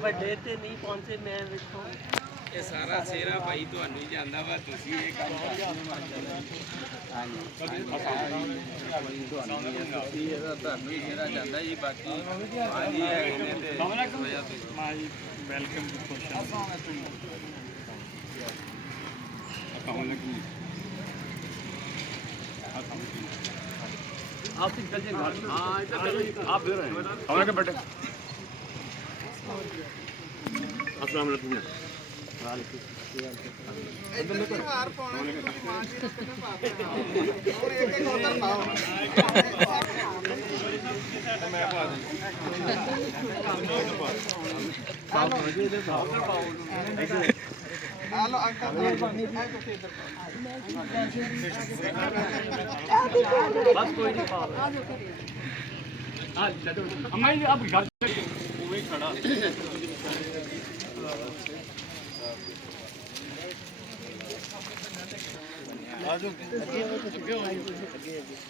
ਵੱਡੇ ਤੇ ਨਹੀਂ ਪਹੁੰਚੇ ਮੈਂ ਵੇਖੋ ਇਹ ਸਾਰਾ ਸੇਰਾ ਭਾਈ ਤੁਹਾਨੂੰ ਹੀ ਜਾਂਦਾ ਵਾ ਤੁਸੀਂ ਇਹ ਕੰਮ ਕਰਦੇ ਹੋ ਹਾਂਜੀ ਤੁਸੀਂ ਇਹਦਾ ਤੁਹਾਨੂੰ ਹੀ ਸੇਰਾ ਜਾਂਦਾ ਜੀ ਬਾਕੀ ਹਾਂਜੀ ਹੈਗੇ ਨੇ ਤੇ ਵੈਲਕਮ ਟੂ आप चल जाए घर हाँ इधर आप इधर हैं हमारे के बेटे अस्सलाम वालेकुम हेलो अंकल बस कोई नहीं हाँ अम्मा जी आप घर वही खड़ा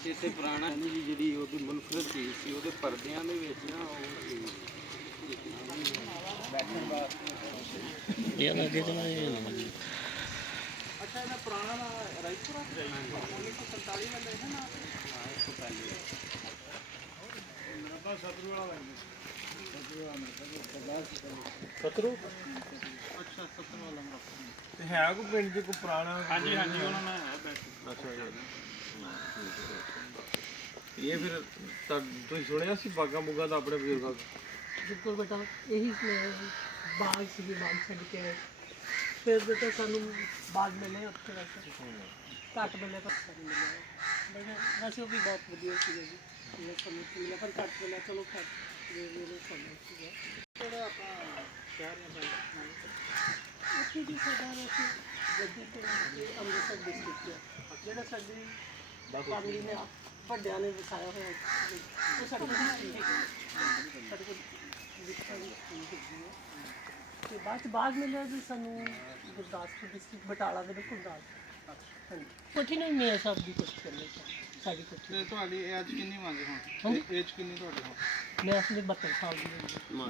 ਇੱਥੇ ਪੁਰਾਣਾ ਜੀ ਜਿਹੜੀ ਉਹਦੀ ਮੁਨਫਰਦ ਚੀਜ਼ ਸੀ ਉਹਦੇ ਪਰਦਿਆਂ ਦੇ ਵਿੱਚ ਨਾ ਬੈਠਣ ਵਾਸਤੇ ਇਹ ਲੱਗੇ ਚਲਾ ਇਹ ਅੱਛਾ ਇਹਦਾ ਪੁਰਾਣਾ ਰਾਈਪੁਰਾ 1947 ਵਾਲਾ ਹੈ ਨਾ ਇਸ ਤੋਂ ਪਹਿਲੇ ਮੇਰਾ ਸਤਰੂ ਵਾਲਾ ਸਤਰੂ ਅੱਛਾ ਸਤਰੂ ਵਾਲਾ ਤੇ ਹੈ ਕੋਈ ਪਿੰਡ 'ਚ ਕੋਈ ਪੁਰਾਣਾ ਹਾਂਜੀ ਹਾਂਜੀ ਉਹਨਾਂ ਨਾਲ ਹੈ ਅੱਛਾ ਇਹ ਫਿਰ ਤੁਸੀਂ ਸੁਣਿਆ ਸੀ ਬਾਗਾ ਬੁਗਾ ਦਾ ਆਪਣੇ ਬਜ਼ੁਰਗਾਂ ਬਿਲਕੁਲ ਬੇਟਾ ਇਹੀ ਸੁਣਿਆ ਬਾਗ ਸੀਗੇ ਬਾਗ ਛੱਡ ਕੇ ਫਿਰ ਬੇਟਾ ਸਾਨੂੰ ਬਾਗ ਮਿਲੇ ਉੱਥੇ ਵੈਸੇ ਘੱਟ ਮਿਲੇ ਪਰ ਸਾਨੂੰ ਮਿਲਿਆ ਵੈਸੇ ਉਹ ਵੀ ਬਹੁਤ ਵਧੀਆ ਸੀਗਾ ਜੀ ਇਹ ਸਾਨੂੰ ਮਿਲਿਆ ਪਰ ਘੱਟ ਮਿਲਿਆ ਚਲੋ ਘੱਟ ਦੇ ਸਾਨੂੰ ਸੀਗਾ ਥੋੜਾ ਆਪਾਂ ਸ਼ਹਿਰ ਨਾਲ ਉੱਥੇ ਦੀ ਸਾਡਾ ਵੈਸੇ ਜੱਦੀ ਤੋਂ ਅੰਮ੍ਰਿਤਸਰ ਡਿਸਟ੍ਰਿਕਟ ਜਿਹੜਾ ਸਾਡੀ ਫੈਮਿਲੀ ਨੇ ਵੱਡਿਆਂ ਨੇ ਵਸਾਇਆ ਹੋਇਆ ਉਹ ਸਾਡੇ ਕੋਲ ਸਾਡੇ ਕੋਲ ਤੇ ਬਾਅਦ ਮਿਲਿਆ ਜੀ ਸਾਨੂੰ ਗੁਰਦਾਸਪੁਰ ਡਿਸਟ੍ਰਿਕਟ ਬਟਾਲਾ ਦੇ ਬਿਲਕੁਲ ਨਾਲ ਹਾਂਜੀ ਕੋਠੀ ਨਹੀਂ ਮੇਰ ਸਾਹਿਬ ਦੀ ਕੋਠੀ ਕਰਨੀ ਸਾਡੀ ਕੋਠੀ ਤੇ ਤੁਹਾਡੀ ਏਜ ਕਿੰਨੀ ਮੰਗੇ ਹੁਣ ਏਜ ਕਿੰਨੀ ਤੁਹਾਡੀ ਹੁਣ ਮੈਂ ਅਸਲੀ 72 ਸਾਲ ਦੀ ਹਾਂ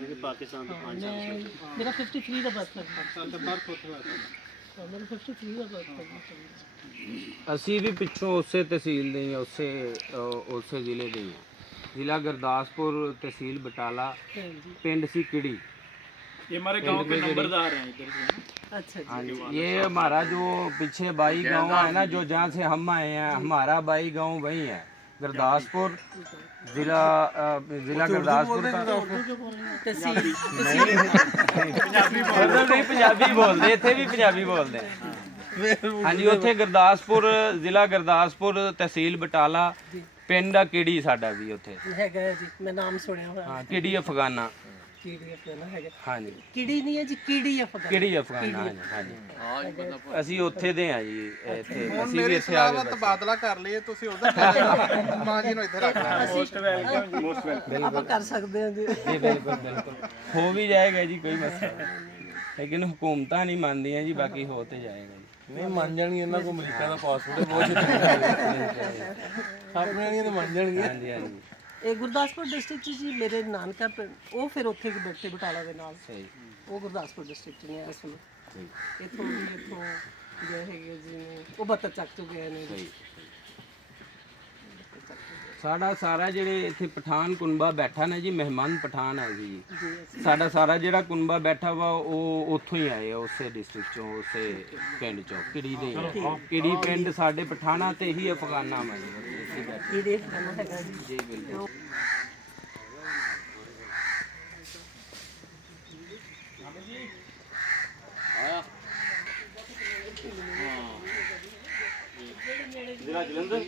ਜੀ ਪਾਕਿਸਤਾਨ ਤੋਂ 5 ਸਾਲ ਮੇਰਾ 53 ਦਾ ਬਰਥ ਹੈ ਸਾਲ ਦਾ ਬਰਥ ਉੱਥੇ ਹੋਇਆ ਮੇਰਾ 53 ਦਾ ਬਰਥ ਹੈ ਅਸੀਂ ਵੀ ਪਿੱਛੋਂ ਉਸੇ ਤਹਿਸੀਲ ਦੇ ਹਾਂ ਉਸੇ ਜ਼ਿਲ੍ਹੇ ਦੇ ਹਾਂ जिला गुरदासपुर तहसील बटाला पिंड सी किड़ी ये हमारे गांव के नंबरदार हैं इधर से अच्छा हाँ जी ये हमारा जो पीछे बाई गांव है ना जो जहाँ से हम आए हैं हमारा बाई गांव वही है गुरदासपुर जिला गुरदासपुर का नहीं पंजाबी बोलते इतने भी पंजाबी बोलते हाँ जी उत्थे गुरदासपुर जिला गुरदासपुर तहसील बटाला ਪਿੰਡ ਆ ਕਿੜੀ ਸਾਡਾ ਵੀ ਉੱਥੇ ਹੈਗਾ ਜੀ ਮੈਂ ਨਾਮ ਸੁਣਿਆ ਹੋਇਆ ਹਾਂ ਕਿੜੀ ਅਫਗਾਨਾ ਕੀੜੀ ਅਫਗਾਨਾ ਹੈਗਾ ਹਾਂਜੀ ਕੀੜੀ ਨਹੀਂ ਹੈ ਜੀ ਕੀੜੀ ਅਫਗਾਨਾ ਕਿੜੀ ਅਫਗਾਨਾ ਹਾਂਜੀ ਅਸੀਂ ਉੱਥੇ ਦੇ ਆ ਜੀ ਇੱਥੇ ਅਸੀਂ ਵੀ ਇੱਥੇ ਆ ਗਏ ਤਬਾਦਲਾ ਕਰ ਲਈਏ ਤੁਸੀਂ ਉਧਰ ਮਾਂ ਜੀ ਨੂੰ ਇੱਧਰ ਰੱਖ ਲੈਣਾ ਮੋਸਟ ਵੈਲਕਮ ਆਪਾਂ ਕਰ ਸਕਦੇ ਹਾਂ ਜੀ ਜੀ ਬਿਲਕੁਲ ਹੋ ਵੀ ਜਾਏਗਾ ਜੀ ਕੋਈ ਮਸਲਾ ਲੇਕਿਨ ਹੁਕੂਮਤਾਂ ਨਹੀਂ ਮੰਨਦੀਆਂ ਜੀ ਬਾਕੀ ਹੋ ਤੇ ਜਾਏਗਾ ਜੀ ਨਹੀਂ ਮੰਨ ਜਾਣਗੇ ਇਹਨਾਂ ਕੋਲ ਅਮਰੀਕਾ ਦਾ ਪਾਸਪੋਰਟ ਬਹੁਤ ਆਪਣੇ ਵਾਲੀਆਂ ਤਾਂ ਮੰਨ ਜਾਣਗੇ ਹਾਂਜੀ ਹਾਂਜੀ ਇਹ ਗੁਰਦਾਸਪੁਰ ਡਿਸਟ੍ਰਿਕਟ ਜੀ ਮੇਰੇ ਨਾਨਕਾ ਪਿੰਡ ਉਹ ਫਿਰ ਉੱਥੇ ਬੈਠੇ ਬਟਾਲਾ ਦੇ ਨਾਲ ਸਹੀ ਉਹ ਗੁਰਦਾਸਪੁਰ ਡਿਸਟ੍ਰਿਕਟ ਨੇ ਇਸ ਵੇਲੇ ਇੱਥੋਂ ਗਏ ਹੈਗੇ ਜੀ ਉਹ ਬੱਤਰ ਚੱਕ ਚੁੱਕੇ ਨੇ ਜੀ ਸਾਡਾ ਸਾਰਾ ਜਿਹੜੇ ਇੱਥੇ ਪਠਾਨ ਕੁਨਬਾ ਬੈਠਾ ਨਾ ਜੀ ਮਹਿਮਾਨ ਪਠਾਨ ਹੈ ਜੀ ਸਾਡਾ ਸਾਰਾ ਜਿਹੜਾ ਕੁਨਬਾ ਬੈਠਾ ਵਾ ਉਹ ਉੱਥੋਂ ਹੀ ਆਏ ਆ ਉਸੇ ਡਿਸਟ੍ਰਿਕਟ ਚੋਂ ਉਸੇ ਪਿੰਡ ਚੋਂ ਕਿੜੀ ਦੇ ਕਿੜੀ ਪਿੰਡ ਸਾਡੇ ਪਠਾਣਾ ਤੇ ਹੀ ਅਫਗਾਨਾ ਵਾ ਜੀ ਇਹ ਦੇਖ ਲੈਣਾ ਹੈਗਾ ਜੀ ਜੀ ਬਿਲਕੁਲ ਜ਼ਿਲ੍ਹਾ ਜਲੰਧਰ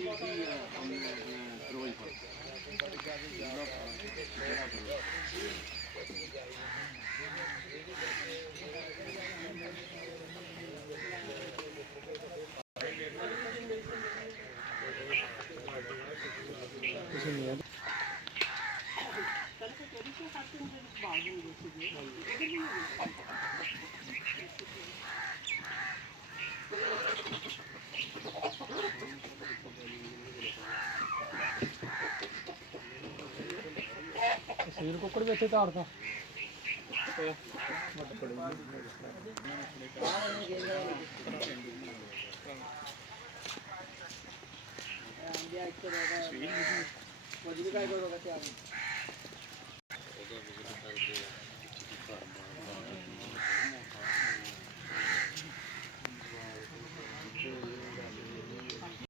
ਫੇਰ ਕੁੱਕੜ ਵੀ ਇੱਥੇ ਧਾਰਦਾ ਵਜੇ ਵੀ ਕਾਇ ਕਰੋਗਾ